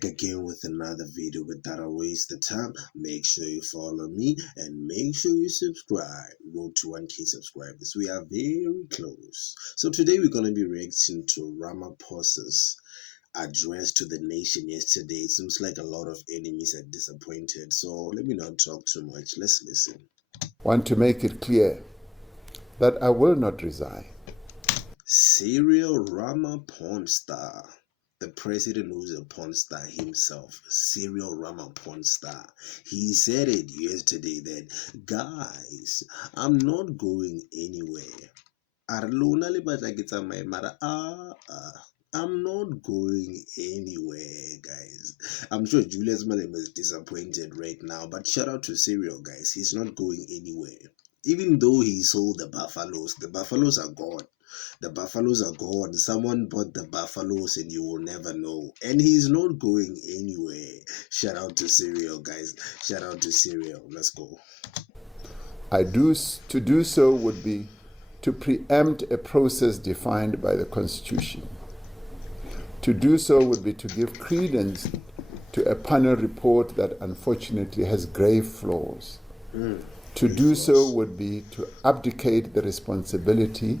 back again with another video. Without a waste the time, make sure you follow me and make sure you subscribe. Road to 1K subscribers, we are very close. So today we're going to be reacting to Ramaphosa's address to the nation yesterday. It seems like a lot of enemies are disappointed, so let me not talk too much. Let's listen. Want to make it clear that I will not resign. Serial Ramaphosa, the president who's a porn star himself, Serial Ramaphosa, he said it yesterday that, guys, I'm not going anywhere. I'm not going anywhere, guys. I'm sure Julius Malema is disappointed right now, but shout out to Serial, guys. He's not going anywhere. Even though he sold the buffaloes are gone. The buffaloes are gone. Someone bought the buffaloes and you will never know. And he's not going anywhere. Shout out to Serial, guys. Shout out to Serial. Let's go. To do so would be to preempt a process defined by the Constitution. To do so would be to give credence to a panel report that unfortunately has grave flaws. To do so would be to abdicate the responsibility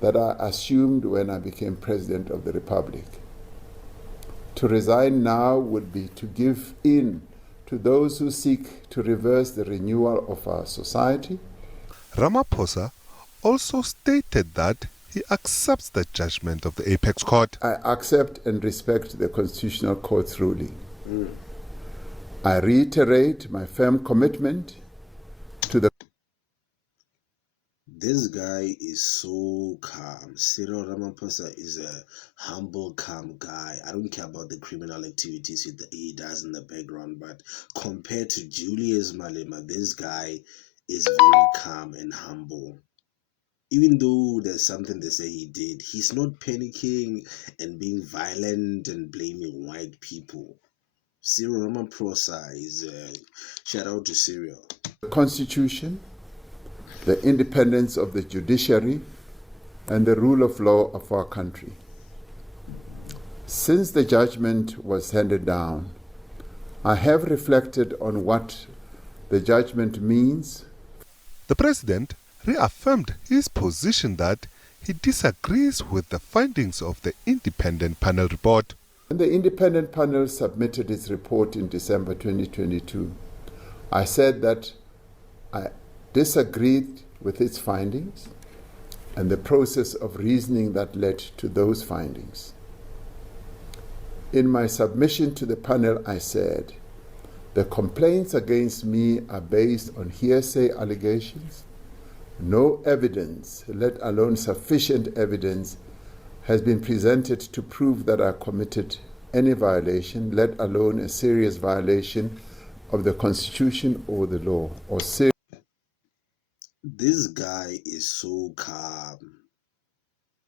that I assumed when I became President of the Republic. To resign now would be to give in to those who seek to reverse the renewal of our society. Ramaphosa also stated that he accepts the judgment of the Apex Court. I accept and respect the Constitutional Court's ruling. I reiterate my firm commitment to the... This guy is so calm. Cyril Ramaphosa is a humble, calm guy. I don't care about the criminal activities he does in the background, but compared to Julius Malema, this guy is very calm and humble. Even though there's something they say he did, he's not panicking and being violent and blaming white people. Cyril Ramaphosa is a shout out to Cyril. The Constitution, the independence of the judiciary, and the rule of law of our country. Since the judgment was handed down, I have reflected on what the judgment means. The president reaffirmed his position that he disagrees with the findings of the independent panel report. When the independent panel submitted its report in December 2022, I said that I disagreed with its findings and the process of reasoning that led to those findings. In my submission to the panel, I said, the complaints against me are based on hearsay allegations. No evidence, let alone sufficient evidence, has been presented to prove that I committed any violation, let alone a serious violation of the Constitution or the law, or serious. This guy is so calm.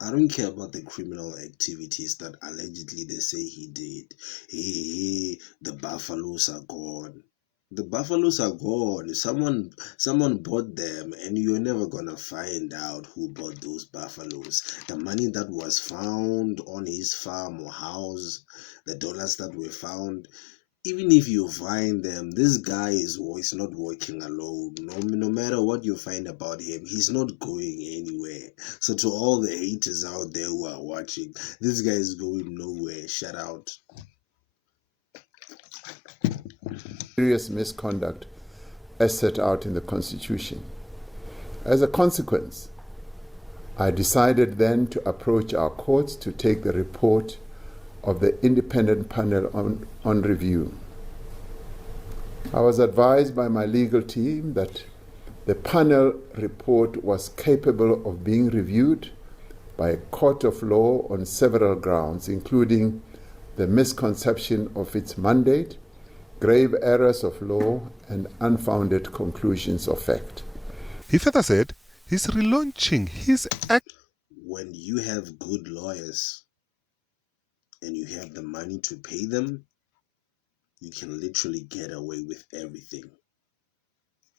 I don't care about the criminal activities that allegedly they say he did. The buffaloes are gone. The buffaloes are gone. Someone bought them, and you're never gonna find out who bought those buffaloes. The money that was found on his farm or house, the dollars that were found, even if you find them, this guy is not working alone. No matter what you find about him, he's not going anywhere. So to all the haters out there who are watching, this guy is going nowhere. Shout out. Serious misconduct as set out in the Constitution. As a consequence, I decided then to approach our courts to take the report of the independent panel on review. I was advised by my legal team that the panel report was capable of being reviewed by a court of law on several grounds, including the misconception of its mandate, grave errors of law, and unfounded conclusions of fact. He further said he's relaunching his act. When you have good lawyers and you have the money to pay them, you can literally get away with everything.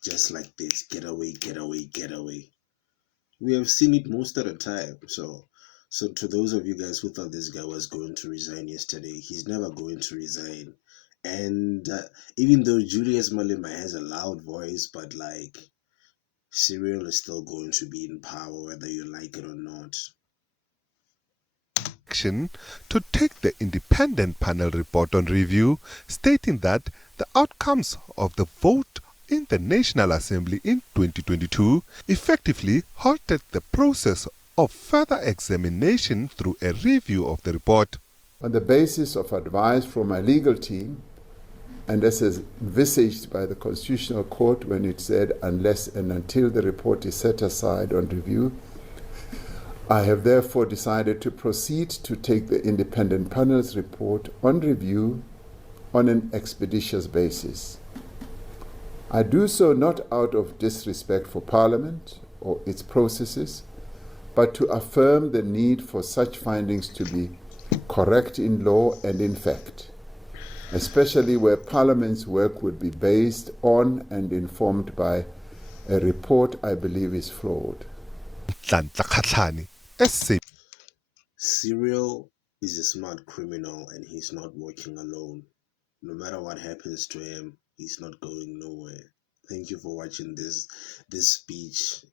Just like this, get away, get away, get away. We have seen it most of the time. So So to those of you guys who thought this guy was going to resign yesterday, he's never going to resign. And even though Julius Malema has a loud voice, but like Cyril is still going to be in power whether you like it or not. Action to take the independent panel report on review, stating that the outcomes of the vote in the National Assembly in 2022 effectively halted the process of further examination through a review of the report. On the basis of advice from my legal team, and as is envisaged by the Constitutional Court when it said, unless and until the report is set aside on review, I have therefore decided to proceed to take the independent panel's report on review on an expeditious basis. I do so not out of disrespect for Parliament or its processes, but to affirm the need for such findings to be correct in law and in fact, especially where Parliament's work would be based on and informed by a report I believe is flawed. Cyril is a smart criminal and he's not working alone. No matter what happens to him, he's not going nowhere. Thank you for watching this speech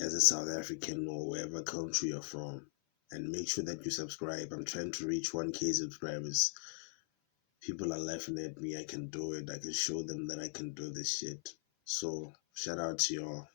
as a South African or wherever country you're from. And make sure that you subscribe. I'm trying to reach 1K subscribers. People are laughing at me. I can do it. I can show them that I can do this shit. So shout out to y'all.